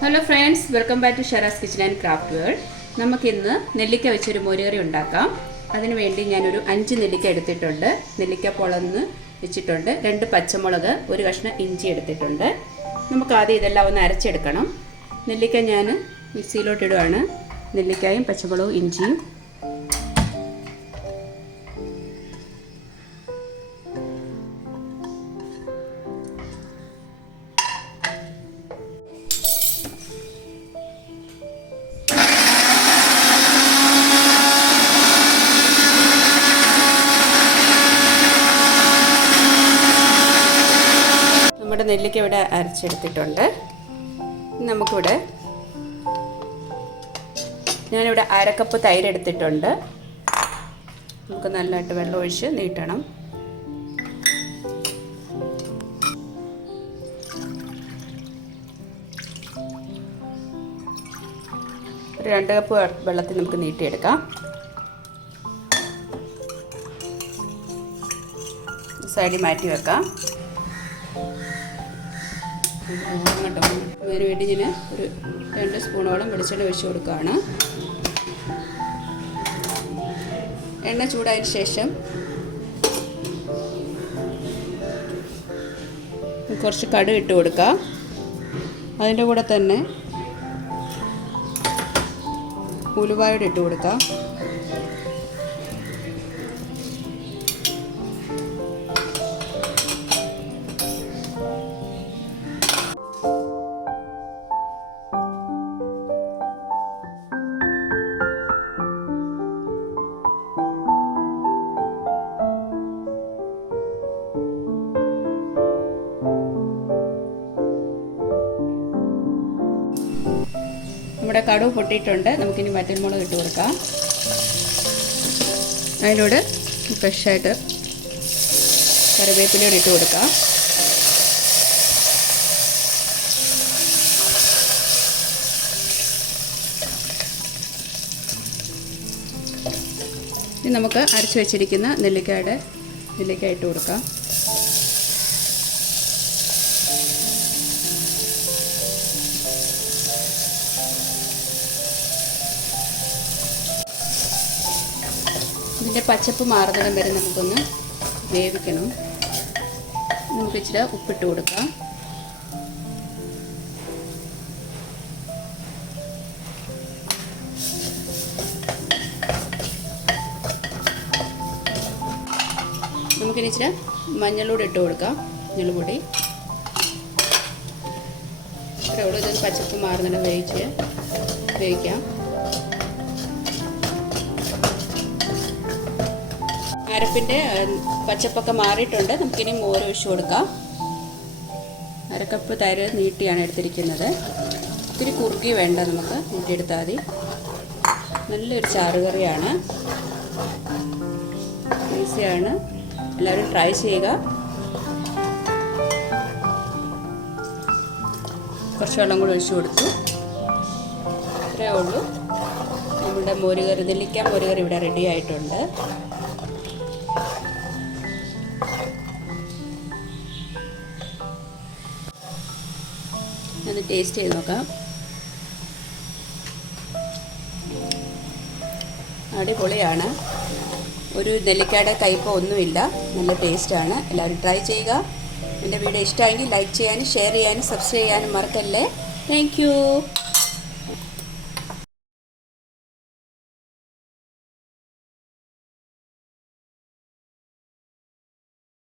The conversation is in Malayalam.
Hello friends, welcome back to Shara's Kitchen and Craft World. നമുക്കിന്ന് നെല്ലിക്ക വെച്ചൊരു മോരുകറി ഉണ്ടാക്കാം. അതിനു വേണ്ടി ഞാൻ ഒരു 5 നെല്ലിക്ക എടുത്തിട്ടുണ്ട്. നെല്ലിക്ക പൊളന്ന് വെച്ചിട്ടുണ്ട്. 2 പച്ചമുളക്, ഒരു കഷ്ണം ഇഞ്ചി എടുത്തിട്ടുണ്ട്. നമുക്ക് ആദ്യം ഇതെല്ലാം ഒന്ന് അരച്ചെടുക്കണം. നെല്ലിക്ക ഞാൻ മിക്സിയിലോട്ട് ഇടുവാണ്. നെല്ലിക്കയും പച്ചമുളകും ഇഞ്ചിയും നമ്മുടെ നെല്ലിക്ക ഇവിടെ അരച്ചെടുത്തിട്ടുണ്ട്. നമുക്കിവിടെ ഞാനിവിടെ 1/2 കപ്പ് തൈര് എടുത്തിട്ടുണ്ട്. നമുക്ക് നല്ലതായിട്ട് വെള്ളം ഒഴിച്ച് നീട്ടണം. ഒരു 2 കപ്പ് വെള്ളത്തിൽ നമുക്ക് നീട്ടിയെടുക്കാം. സൈഡിൽ മാറ്റി വെക്കാം. അതിന് വേണ്ടി ഞാൻ ഒരു 2 സ്പൂണോളം വെളിച്ചെണ്ണ ഒഴിച്ച് കൊടുക്കുകയാണ്. എണ്ണ ചൂടായതിന് ശേഷം കുറച്ച് കടുക് ഇട്ട് കൊടുക്കാം. അതിൻ്റെ കൂടെ തന്നെ ഉലുവായോടെ ഇട്ട് കൊടുക്കാം. നമ്മുടെ കടുക് പൊട്ടിയിട്ടുണ്ട്. നമുക്കിനി വറ്റൽമുളക് ഇട്ട് കൊടുക്കാം. അതിലൂടെ ഫ്രഷായിട്ട് കറിവേപ്പിലയോട് ഇട്ട് കൊടുക്കാം. ഇനി നമുക്ക് അരച്ച് വെച്ചിരിക്കുന്ന നെല്ലിക്ക ഇട്ട് കൊടുക്കാം. ഇതിൻ്റെ പച്ചപ്പ് മാറുന്നിടം വരെ നമുക്കൊന്ന് വേവിക്കണം. നമുക്ക് ഇച്ചിരി ഉപ്പിട്ട് കൊടുക്കാം. നമുക്കിനി ഇച്ചിരി മഞ്ഞൾപ്പൊടി ഇട്ട് കൊടുക്കാം. മഞ്ഞൾപ്പൊടി ഇത്രയോളം ഇത് പച്ചപ്പ് മാറുന്നിടം വേവിക്കാം. അരപ്പിൻ്റെ പച്ചപ്പൊക്കെ മാറിയിട്ടുണ്ട്. നമുക്കിനി മോര് ഒഴിച്ച് കൊടുക്കാം. 1/2 കപ്പ് തൈര് നീട്ടിയാണ് എടുത്തിരിക്കുന്നത്. ഇത്തിരി കുറുകി വേണ്ട, നമുക്ക് നീട്ടിയെടുത്താൽ മതി. നല്ലൊരു ചാറുകറിയാണ്, ഈസിയാണ്. എല്ലാവരും ട്രൈ ചെയ്യുക. കുറച്ച് വെള്ളം കൂടി ഒഴിച്ച് കൊടുത്തു. ഇത്രയേ ഉള്ളൂ. നമ്മുടെ മോരുകറി, നെല്ലിക്ക മോരുകറി ഇവിടെ റെഡി ആയിട്ടുണ്ട്. അത് ടേസ്റ്റ് ചെയ്ത് നോക്കാം. അടിപൊളിയാണ്. ഒരു നെല്ലിക്കയുടെ കയ്പോ ഒന്നുമില്ല. നല്ല ടേസ്റ്റാണ്. എല്ലാവരും ട്രൈ ചെയ്യുക. എൻ്റെ വീഡിയോ ഇഷ്ടമായെങ്കിൽ ലൈക്ക് ചെയ്യാനും ഷെയർ ചെയ്യാനും സബ്സ്ക്രൈബ് ചെയ്യാനും മറക്കല്ലേ. Thank you.